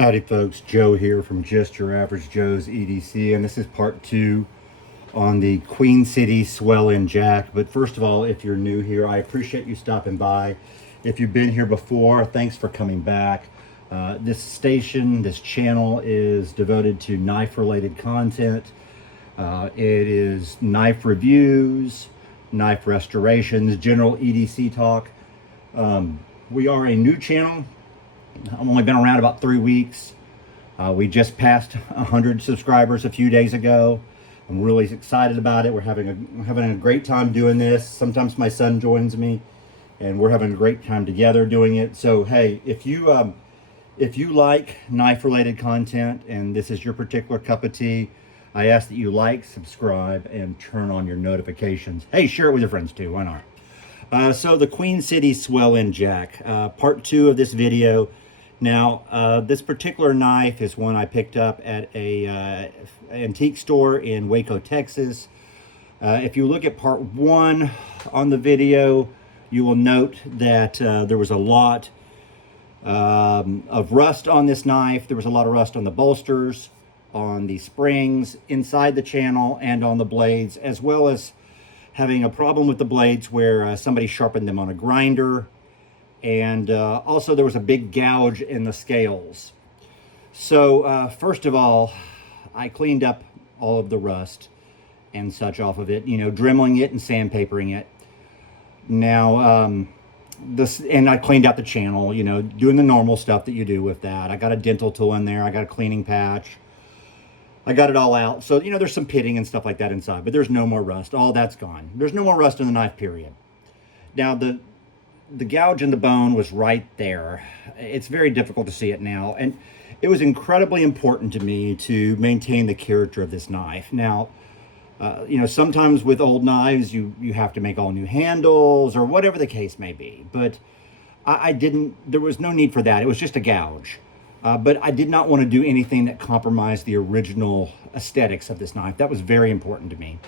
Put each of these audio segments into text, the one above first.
Howdy folks, Joe here from Just Your Average Joe's EDC, and this is part 2 on the Queen City Swell and Jack. But first of all, if you're new here, I appreciate you stopping by. If you've been here before, thanks for coming back. This station, this channel is devoted to knife related content. It is knife reviews, knife restorations, general EDC talk. We are a new channel. I've only been around about 3 weeks. We just passed 100 subscribers a few days ago. I'm really excited about it. We're having a great time doing this. Sometimes my son joins me, and we're having a great time together doing it. So hey, if you like knife-related content and this is your particular cup of tea, I ask that you like, subscribe, and turn on your notifications. Hey, share it with your friends too. Why not? So the Queen City Swell and Jack, part 2 of this video. Now, this particular knife is one I picked up at a antique store in Waco, Texas. If you look at part 1 on the video, you will note that there was a lot of rust on this knife. There was a lot of rust on the bolsters, on the springs, inside the channel, and on the blades, as well as having a problem with the blades where somebody sharpened them on a grinder. And also there was a big gouge in the scales. So first of all, I cleaned up all of the rust and such off of it, you know, dremeling it and sandpapering it. Now, and I cleaned out the channel, you know, doing the normal stuff that you do with that. I got a dental tool in there. I got a cleaning patch. I got it all out. So, you know, there's some pitting and stuff like that inside, but there's no more rust. All that's gone. There's no more rust in the knife, period. Now, the gouge in the bone was right there. It's very difficult to see it now. And it was incredibly important to me to maintain the character of this knife. Now, you know, sometimes with old knives, you have to make all new handles or whatever the case may be. But there was no need for that. It was just a gouge. But I did not want to do anything that compromised the original aesthetics of this knife. That was very important to me.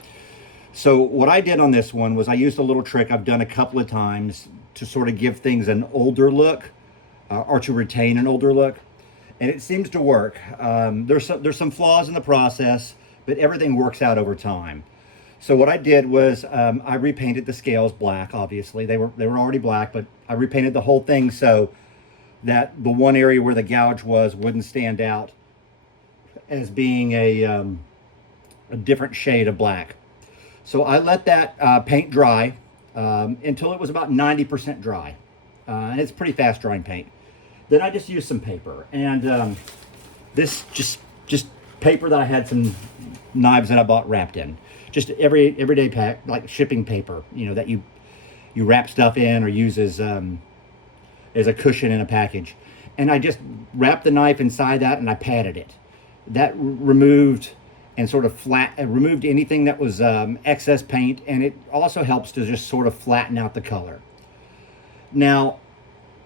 So what I did on this one was I used a little trick I've done a couple of times to sort of give things an older look, or to retain an older look, and it seems to work. There's some flaws in the process, but everything works out over time. So what I did was I repainted the scales black. Obviously, they were already black, but I repainted the whole thing so that the one area where the gouge wouldn't stand out as being a different shade of black. So I let that paint dry until it was about 90% dry. And it's pretty fast drying paint. Then I just used some paper. And this just paper that I had some knives that I bought wrapped in. Just everyday pack, like shipping paper, you know, that you wrap stuff in or use as a cushion in a package. And I just wrapped the knife inside that and I patted it. That removed and sort of removed anything that was excess paint, and it also helps to just sort of flatten out the color. Now,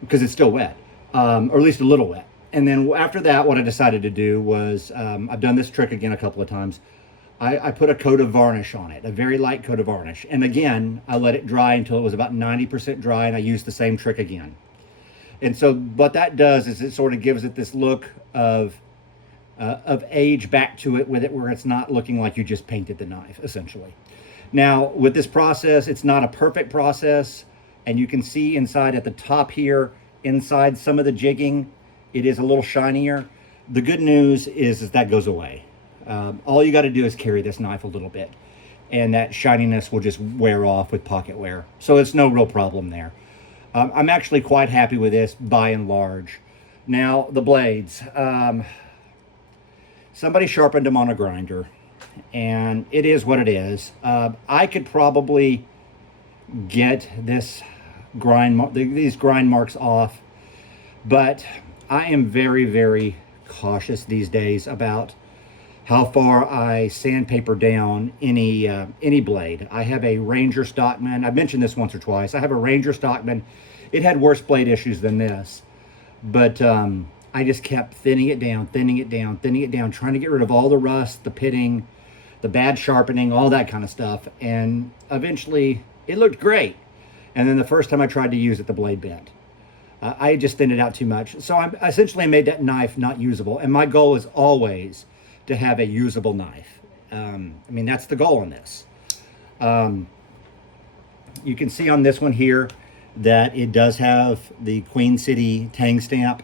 because it's still wet, or at least a little wet. And then after that, what I decided to do was, I've done this trick again a couple of times, I put a coat of varnish on it, a very light coat of varnish. And again, I let it dry until it was about 90% dry, and I used the same trick again. And so what that does is it sort of gives it this look of age back to it with it, where it's not looking like you just painted the knife, essentially. Now, with this process, it's not a perfect process, and you can see inside at the top here, inside some of the jigging, it is a little shinier. The good news is that goes away. All you got to do is carry this knife a little bit, and that shininess will just wear off with pocket wear. So it's no real problem there. I'm actually quite happy with this by and large. Now, the blades. Somebody sharpened them on a grinder, and it is what it is. I could probably get these grind marks off, but I am very, very cautious these days about how far I sandpaper down any blade. I have a Ranger Stockman. I've mentioned this once or twice. I have a Ranger Stockman. It had worse blade issues than this, but I just kept thinning it down, trying to get rid of all the rust, the pitting, the bad sharpening, all that kind of stuff. And eventually it looked great. And then the first time I tried to use it, the blade bent. I just thinned it out too much. So I essentially made that knife not usable. And my goal is always to have a usable knife. I mean, that's the goal in this. You can see on this one here that it does have the Queen City tang stamp.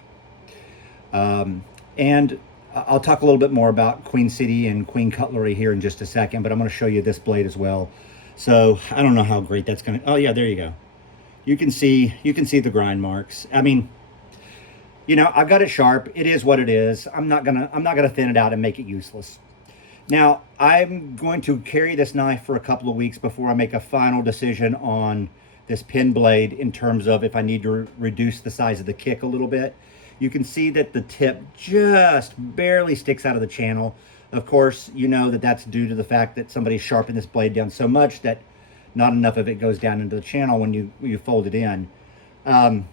And I'll talk a little bit more about Queen City and Queen Cutlery here in just a second, but I'm going to show you this blade as well. So I don't know how great that's going to, oh yeah, there you go. You can see the grind marks. I mean, you know, I've got it sharp. It is what it is. I'm not gonna thin it out and make it useless. Now, I'm going to carry this knife for a couple of weeks before I make a final decision on this pin blade in terms of if I need to reduce the size of the kick a little bit. You can see that the tip just barely sticks out of the channel. Of course, you know that that's due to the fact that somebody sharpened this blade down so much that not enough of it goes down into the channel when you fold it in. I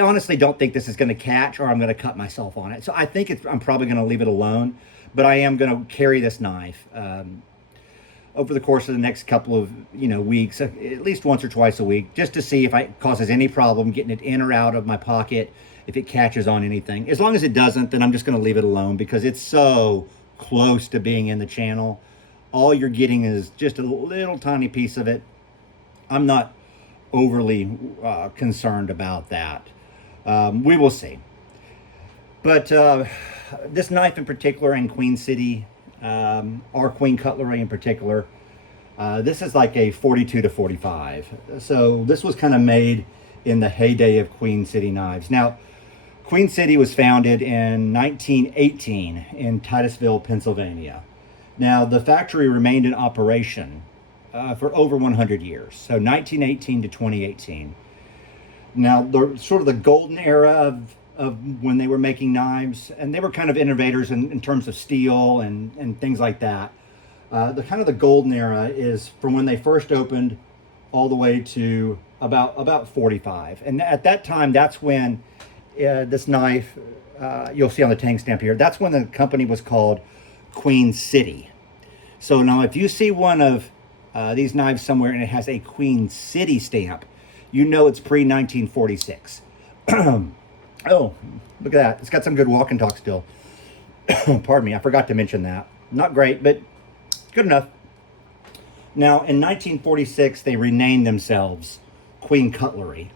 honestly don't think this is going to catch, or I'm going to cut myself on it. So I think I'm probably going to leave it alone, but I am going to carry this knife over the course of the next couple of weeks, at least once or twice a week, just to see if it causes any problem getting it in or out of my pocket, if it catches on anything. As long as it doesn't, then I'm just going to leave it alone because it's so close to being in the channel. All you're getting is just a little tiny piece of it. I'm not overly concerned about that. We will see. But this knife in particular, and Queen City, or Queen Cutlery in particular, this is like a 42 to 45. So this was kind of made in the heyday of Queen City knives. Now, Queen City was founded in 1918 in Titusville, Pennsylvania. Now, the factory remained in operation for over 100 years, so 1918 to 2018. Now, the sort of the golden era of when they were making knives, and they were kind of innovators in terms of steel and things like that. The kind of the golden era is from when they first opened all the way to about 45. And at that time, that's when this knife, you'll see on the tang stamp here, that's when the company was called Queen City. So now if you see one of these knives somewhere and it has a Queen City stamp, you know it's pre-1946. Oh, look at that. It's got some good walk and talk still. Pardon me, I forgot to mention that. Not great, but good enough. Now, in 1946, they renamed themselves Queen Cutlery.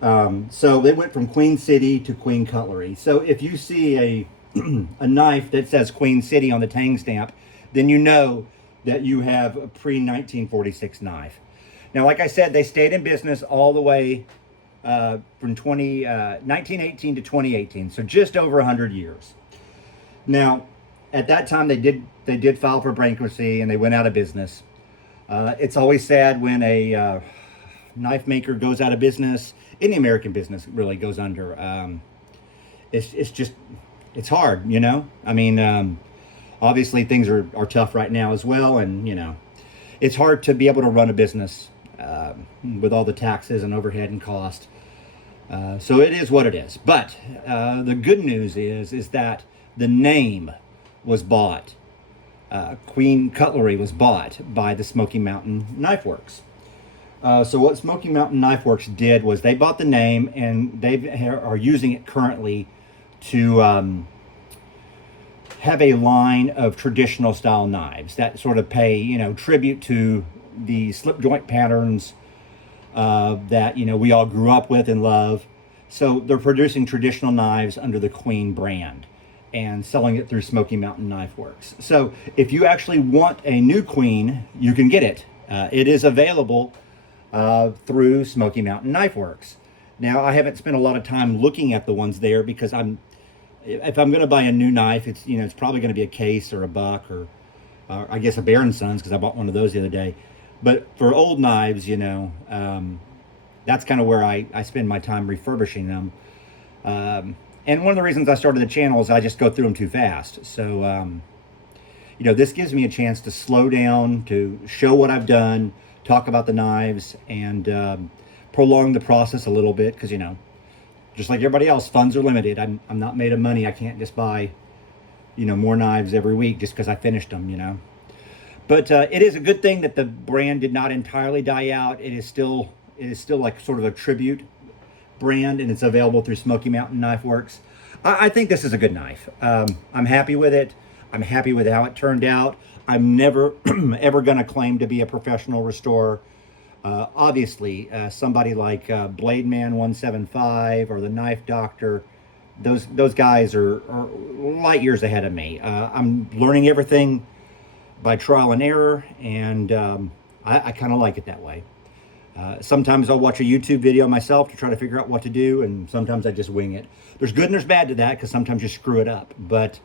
So they went from Queen City to Queen Cutlery. So if you see a knife that says Queen City on the tang stamp, then you know that you have a pre-1946 knife. Now, like I said, they stayed in business all the way from 1918 to 2018, so just over 100 years. Now, at that time, they did file for bankruptcy and they went out of business. It's always sad when a knife maker goes out of business. Any American business really goes under. It's hard, you know? I mean, obviously things are tough right now as well, and it's hard to be able to run a business with all the taxes and overhead and cost. So it is what it is. But the good news is that the name was bought. Queen Cutlery was bought by the Smoky Mountain Knife Works. So what Smoky Mountain Knife Works did was they bought the name, and they are using it currently to have a line of traditional style knives that sort of pay tribute to the slip joint patterns that we all grew up with and love. So they're producing traditional knives under the Queen brand and selling it through Smoky Mountain Knife Works. So if you actually want a new Queen, you can get it. It is available through Smoky Mountain Knife Works. Now, I haven't spent a lot of time looking at the ones there because if I'm going to buy a new knife, it's probably going to be a Case or a Buck or I guess a Baron Sons, because I bought one of those the other day. But for old knives, that's kind of where I spend my time refurbishing them. And one of the reasons I started the channel is I just go through them too fast. So, this gives me a chance to slow down, to show what I've done, talk about the knives, and prolong the process a little bit because, just like everybody else, funds are limited. I'm not made of money. I can't just buy, more knives every week just because I finished them, But it is a good thing that the brand did not entirely die out. It is still like sort of a tribute brand, and it's available through Smoky Mountain Knife Works. I think this is a good knife. I'm happy with it. I'm happy with how it turned out. I'm never ever going to claim to be a professional restorer. Obviously, somebody like Blade Man 175 or the Knife Doctor, those guys are light years ahead of me. I'm learning everything by trial and error, and I kind of like it that way. Sometimes I'll watch a YouTube video myself to try to figure out what to do, and sometimes I just wing it. There's good and there's bad to that, because sometimes you screw it up. But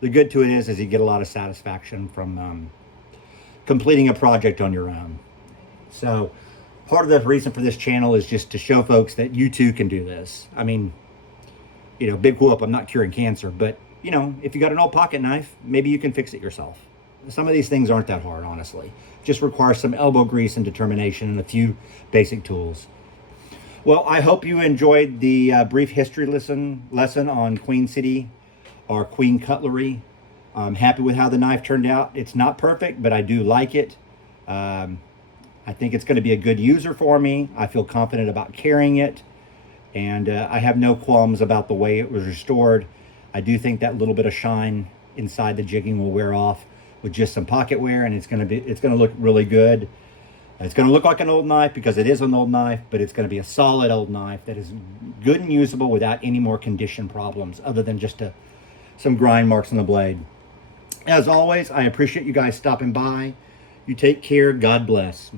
the good to it is you get a lot of satisfaction from completing a project on your own. So part of the reason for this channel is just to show folks that you too can do this. I mean, you know, big whoop, I'm not curing cancer, but you know, if you got an old pocket knife, maybe you can fix it yourself. Some of these things aren't that hard, honestly. Just requires some elbow grease and determination and a few basic tools. Well, I hope you enjoyed the brief history lesson on Queen City or Queen Cutlery. I'm happy with how the knife turned out. It's not perfect, but I do like it. I think it's going to be a good user for me. I feel confident about carrying it, and I have no qualms about the way it was restored. I do think that little bit of shine inside the jigging will wear off with just some pocket wear, and it's going to look really good. It's going to look like an old knife because it is an old knife, but it's going to be a solid old knife that is good and usable without any more condition problems other than just some grind marks on the blade. As always, I appreciate you guys stopping by. You take care. God bless.